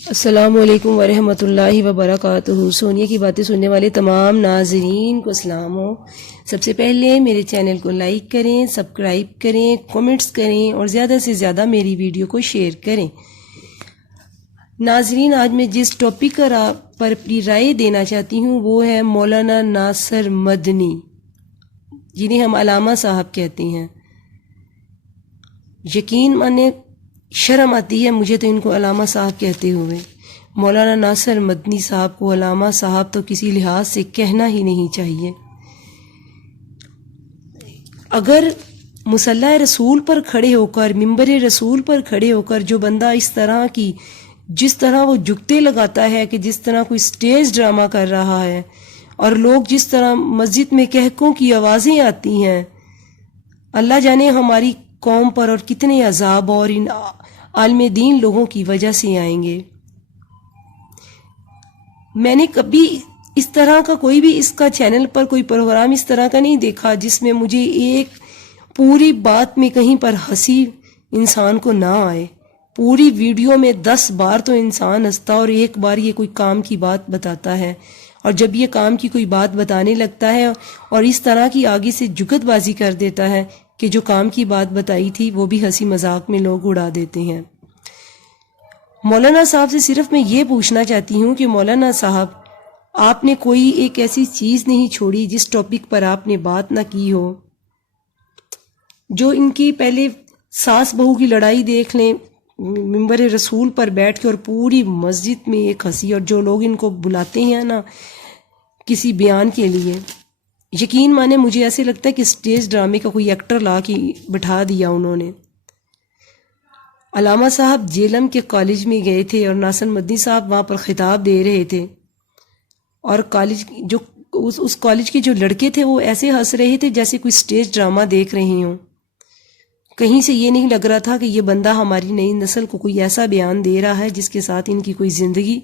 السلام علیکم ورحمۃ اللہ وبرکاتہ۔ سونیا کی باتیں سننے والے تمام ناظرین کو اسلام ہو۔ سب سے پہلے میرے چینل کو لائک کریں، سبسکرائب کریں، کمنٹس کریں اور زیادہ سے زیادہ میری ویڈیو کو شیئر کریں۔ ناظرین، آج میں جس ٹاپک پر اپنی رائے دینا چاہتی ہوں وہ ہے مولانا ناصر مدنی، جنہیں ہم علامہ صاحب کہتے ہیں۔ یقین مانے شرم آتی ہے مجھے تو ان کو علامہ صاحب کہتے ہوئے۔ مولانا ناصر مدنی صاحب کو علامہ صاحب تو کسی لحاظ سے کہنا ہی نہیں چاہیے۔ اگر مصلی رسول پر کھڑے ہو کر، ممبر رسول پر کھڑے ہو کر جو بندہ اس طرح کی، جس طرح وہ جگتے لگاتا ہے کہ جس طرح کوئی سٹیج ڈرامہ کر رہا ہے، اور لوگ جس طرح مسجد میں کہکوں کی آوازیں آتی ہیں، اللہ جانے ہماری قوم پر اور کتنے عذاب اور ان عالم دین لوگوں کی وجہ سے آئیں گے۔ میں نے کبھی اس طرح کا کوئی بھی اس کا چینل پر کوئی پروگرام اس طرح کا نہیں دیکھا جس میں مجھے ایک پوری بات میں کہیں پر ہنسی انسان کو نہ آئے۔ پوری ویڈیو میں 10 بار تو انسان ہنستا اور ایک بار یہ کوئی کام کی بات بتاتا ہے، اور جب یہ کام کی کوئی بات بتانے لگتا ہے اور اس طرح کی آگے سے جگت بازی کر دیتا ہے کہ جو کام کی بات بتائی تھی وہ بھی ہنسی مذاق میں لوگ اڑا دیتے ہیں۔ مولانا صاحب سے صرف میں یہ پوچھنا چاہتی ہوں کہ مولانا صاحب، آپ نے کوئی ایک ایسی چیز نہیں چھوڑی جس ٹاپک پر آپ نے بات نہ کی ہو۔ جو ان کی پہلے ساس بہو کی لڑائی دیکھ لیں، ممبر رسول پر بیٹھ کے اور پوری مسجد میں ایک ہنسی، اور جو لوگ ان کو بلاتے ہیں نا کسی بیان کے لیے، یقین مانے مجھے ایسے لگتا ہے کہ سٹیج ڈرامے کا کوئی ایکٹر لا کے بٹھا دیا انہوں نے۔ علامہ صاحب جیلم کے کالج میں گئے تھے اور ناصر مدنی صاحب وہاں پر خطاب دے رہے تھے، اور کالج جو اس کالج کے جو لڑکے تھے وہ ایسے ہنس رہے تھے جیسے کوئی سٹیج ڈرامہ دیکھ رہے ہوں۔ کہیں سے یہ نہیں لگ رہا تھا کہ یہ بندہ ہماری نئی نسل کو کوئی ایسا بیان دے رہا ہے جس کے ساتھ ان کی کوئی زندگی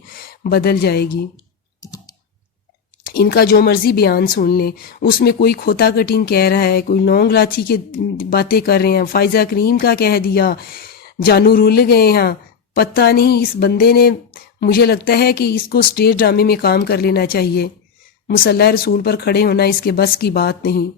بدل جائے گی۔ ان کا جو مرضی بیان سن لیں، اس میں کوئی کھوتا کٹنگ کہہ رہا ہے، کوئی لونگ لاچی کے باتیں کر رہے ہیں، فائزہ کریم کا کہہ دیا، جانو رول گئے ہیں، پتہ نہیں اس بندے نے، مجھے لگتا ہے کہ اس کو سٹیج ڈرامے میں کام کر لینا چاہیے۔ مصلی رسول پر کھڑے ہونا اس کے بس کی بات نہیں۔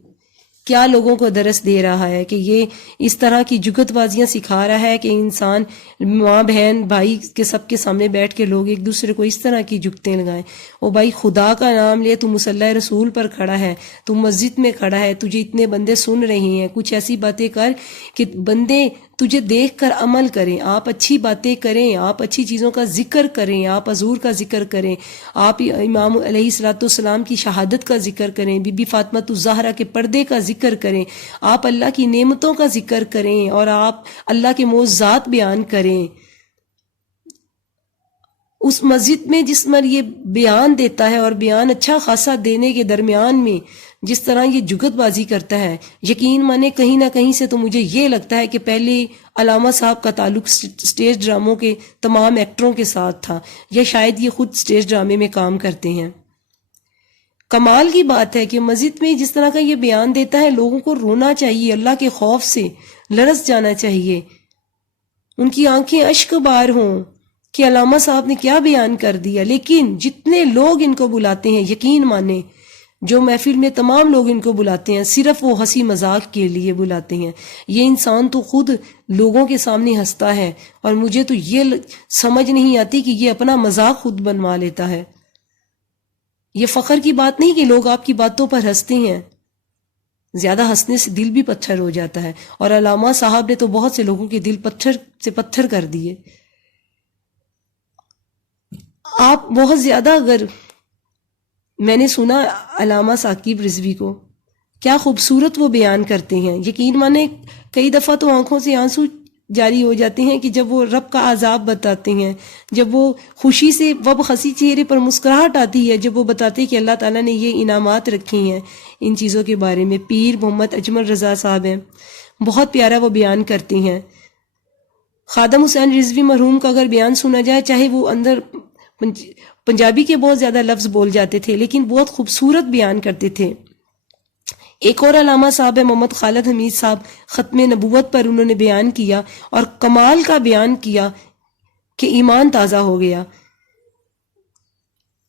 کیا لوگوں کو درس دے رہا ہے کہ یہ اس طرح کی جگت بازیاں سکھا رہا ہے کہ انسان، ماں بہن بھائی کے سب کے سامنے بیٹھ کے لوگ ایک دوسرے کو اس طرح کی جگتیں لگائیں۔ او بھائی، خدا کا نام لے، تو مصلی رسول پر کھڑا ہے، تو مسجد میں کھڑا ہے، تجھے اتنے بندے سن رہے ہیں، کچھ ایسی باتیں کر کہ بندے تجھے دیکھ کر عمل کریں۔ آپ اچھی باتیں کریں، آپ اچھی چیزوں کا ذکر کریں، آپ حضور کا ذکر کریں، آپ امام علیہ الصلوۃ والسلام کی شہادت کا ذکر کریں، بی بی فاطمہ الزہرا کے پردے کا ذکر کریں، آپ اللہ کی نعمتوں کا ذکر کریں، اور آپ اللہ کے معجزات بیان کریں۔ اس مسجد میں جس میں یہ بیان دیتا ہے، اور بیان اچھا خاصا دینے کے درمیان میں جس طرح یہ جگت بازی کرتا ہے، یقین مانے کہیں نہ کہیں سے تو مجھے یہ لگتا ہے کہ پہلے علامہ صاحب کا تعلق سٹیج ڈراموں کے تمام ایکٹروں کے ساتھ تھا، یا شاید یہ خود سٹیج ڈرامے میں کام کرتے ہیں۔ کمال کی بات ہے کہ مسجد میں جس طرح کا یہ بیان دیتا ہے، لوگوں کو رونا چاہیے، اللہ کے خوف سے لرز جانا چاہیے، ان کی آنکھیں اشک بار ہوں کہ علامہ صاحب نے کیا بیان کر دیا۔ لیکن جتنے لوگ ان کو بلاتے ہیں، یقین مانے جو محفل میں تمام لوگ ان کو بلاتے ہیں، صرف وہ ہنسی مذاق کے لیے بلاتے ہیں۔ یہ انسان تو خود لوگوں کے سامنے ہنستا ہے، اور مجھے تو یہ سمجھ نہیں آتی کہ یہ اپنا مذاق خود بنوا لیتا ہے۔ یہ فخر کی بات نہیں کہ لوگ آپ کی باتوں پر ہنستے ہیں، زیادہ ہنسنے سے دل بھی پتھر ہو جاتا ہے، اور علامہ صاحب نے تو بہت سے لوگوں کے دل پتھر سے پتھر کر دیے۔ آپ بہت زیادہ، اگر میں نے سنا علامہ ثاقب رضوی کو، کیا خوبصورت وہ بیان کرتے ہیں، یقین مانے کئی دفعہ تو آنکھوں سے آنسو جاری ہو جاتے ہیں کہ جب وہ رب کا عذاب بتاتے ہیں، جب وہ خوشی سے وب ہنسی چہرے پر مسکراہٹ آتی ہے جب وہ بتاتے ہیں کہ اللہ تعالیٰ نے یہ انعامات رکھے ہیں ان چیزوں کے بارے میں۔ پیر محمد اجمل رضا صاحب ہیں، بہت پیارا وہ بیان کرتے ہیں۔ خادم حسین رضوی مرحوم کا اگر بیان سنا جائے، چاہے وہ اندر پنجابی کے بہت زیادہ لفظ بول جاتے تھے لیکن بہت خوبصورت بیان کرتے تھے۔ ایک اور علامہ صاحب ہے محمد خالد حمید صاحب، ختم نبوت پر انہوں نے بیان کیا اور کمال کا بیان کیا کہ ایمان تازہ ہو گیا.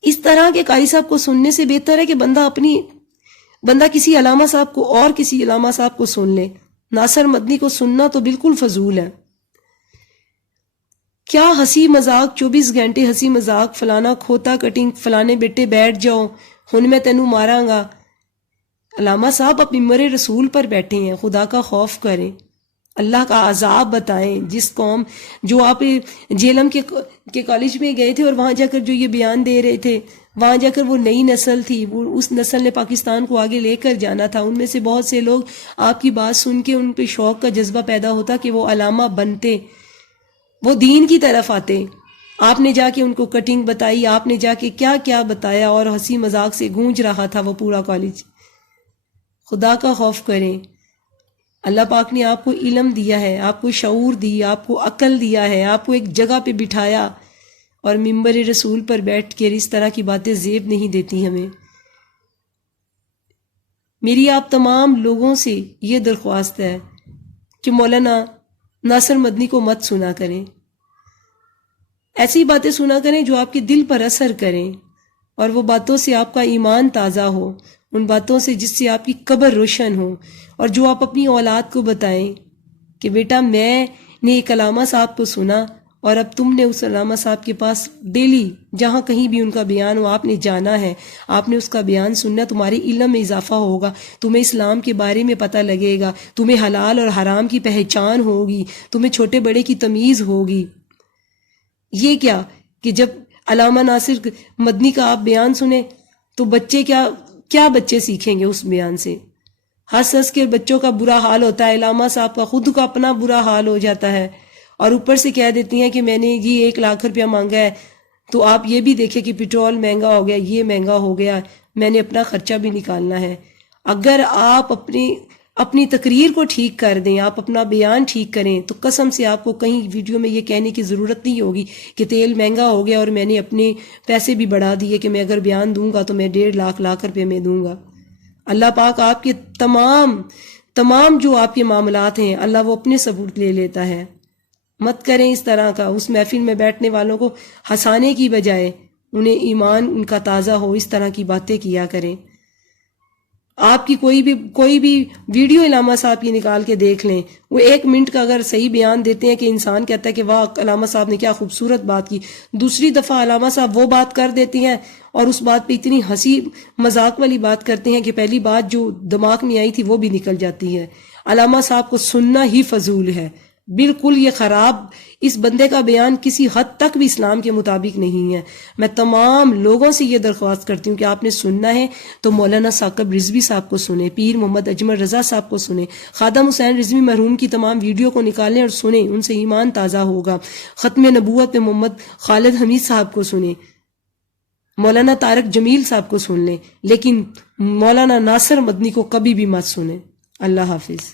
اس طرح کے قاری صاحب کو سننے سے بہتر ہے کہ بندہ کسی علامہ صاحب کو اور کسی علامہ صاحب کو سن لے. ناصر مدنی کو سننا تو بالکل فضول ہے. کیا ہنسی مذاق، 24 گھنٹے ہنسی مذاق، فلانا کھوتا کٹنگ، فلانے بیٹے بیٹھ جاؤ، ہن میں تینوں ماراں گا. علامہ صاحب اپنی ممبر رسول پر بیٹھے ہیں، خدا کا خوف کریں، اللہ کا عذاب بتائیں. جس قوم جو آپ جیلم کے کالج میں گئے تھے اور وہاں جا کر جو یہ بیان دے رہے تھے، وہاں جا کر وہ نئی نسل تھی، وہ اس نسل نے پاکستان کو آگے لے کر جانا تھا. ان میں سے بہت سے لوگ آپ کی بات سن کے ان پہ شوق کا جذبہ پیدا ہوتا کہ وہ علامہ بنتے، وہ دین کی طرف آتے. آپ نے جا کے ان کو کٹنگ بتائی، آپ نے جا کے کیا کیا بتایا، اور ہنسی مذاق سے گونج رہا تھا وہ پورا کالج. خدا کا خوف کریں. اللہ پاک نے آپ کو علم دیا ہے، آپ کو شعور دی، آپ کو عقل دیا ہے، آپ کو ایک جگہ پہ بٹھایا، اور ممبر رسول پر بیٹھ کے اس طرح کی باتیں زیب نہیں دیتی ہمیں. میری آپ تمام لوگوں سے یہ درخواست ہے کہ مولانا ناصر مدنی کو مت سنا کریں. ایسی باتیں سنا کریں جو آپ کے دل پر اثر کریں، اور وہ باتوں سے آپ کا ایمان تازہ ہو، ان باتوں سے جس سے آپ کی قبر روشن ہو، اور جو آپ اپنی اولاد کو بتائیں کہ بیٹا میں نے ایک علامہ صاحب کو سنا، اور اب تم نے اس علامہ صاحب کے پاس ڈیلی جہاں کہیں بھی ان کا بیان ہو آپ نے جانا ہے، آپ نے اس کا بیان سننا. تمہارے علم میں اضافہ ہوگا، تمہیں اسلام کے بارے میں پتہ لگے گا، تمہیں حلال اور حرام کی پہچان ہوگی، تمہیں چھوٹے بڑے کی تمیز ہوگی. یہ کیا کہ جب علامہ ناصر مدنی کا آپ بیان سنیں تو بچے کیا بچے سیکھیں گے اس بیان سے؟ ہنس کے بچوں کا برا حال ہوتا ہے، علامہ صاحب کا خود کا اپنا برا حال ہو جاتا ہے، اور اوپر سے کہہ دیتی ہیں کہ میں نے یہ 1 لاکھ روپیہ مانگا ہے. تو آپ یہ بھی دیکھیں کہ پٹرول مہنگا ہو گیا، یہ مہنگا ہو گیا، میں نے اپنا خرچہ بھی نکالنا ہے. اگر آپ اپنی تقریر کو ٹھیک کر دیں، آپ اپنا بیان ٹھیک کریں، تو قسم سے آپ کو کہیں ویڈیو میں یہ کہنے کی ضرورت نہیں ہوگی کہ تیل مہنگا ہو گیا اور میں نے اپنے پیسے بھی بڑھا دیے کہ میں اگر بیان دوں گا تو میں 1.5 لاکھ روپے میں دوں گا. اللہ پاک آپ کے تمام جو آپ کے معاملات ہیں اللہ وہ اپنے ثبوت لے لیتا ہے. مت کریں اس طرح کا. اس محفل میں بیٹھنے والوں کو ہنسانے کی بجائے انہیں ایمان ان کا تازہ ہو، اس طرح کی باتیں کیا کریں. آپ کی کوئی بھی ویڈیو علامہ صاحب کی نکال کے دیکھ لیں، وہ 1 منٹ کا اگر صحیح بیان دیتے ہیں کہ انسان کہتا ہے کہ واہ علامہ صاحب نے کیا خوبصورت بات کی، دوسری دفعہ علامہ صاحب وہ بات کر دیتی ہیں اور اس بات پہ اتنی ہنسی مذاق والی بات کرتے ہیں کہ پہلی بات جو دماغ میں آئی تھی وہ بھی نکل جاتی ہے. علامہ صاحب کو سننا ہی فضول ہے، بالکل یہ خراب. اس بندے کا بیان کسی حد تک بھی اسلام کے مطابق نہیں ہے. میں تمام لوگوں سے یہ درخواست کرتی ہوں کہ آپ نے سننا ہے تو مولانا ثاقب رضوی صاحب کو سنیں، پیر محمد اجمل رضا صاحب کو سنیں، خادم حسین رضوی مرحوم کی تمام ویڈیو کو نکالیں اور سنیں، ان سے ایمان تازہ ہوگا. ختم نبوت پہ محمد خالد حمید صاحب کو سنیں، مولانا طارق جمیل صاحب کو سن لیں، لیکن مولانا ناصر مدنی کو کبھی بھی مت سنیں. اللہ حافظ.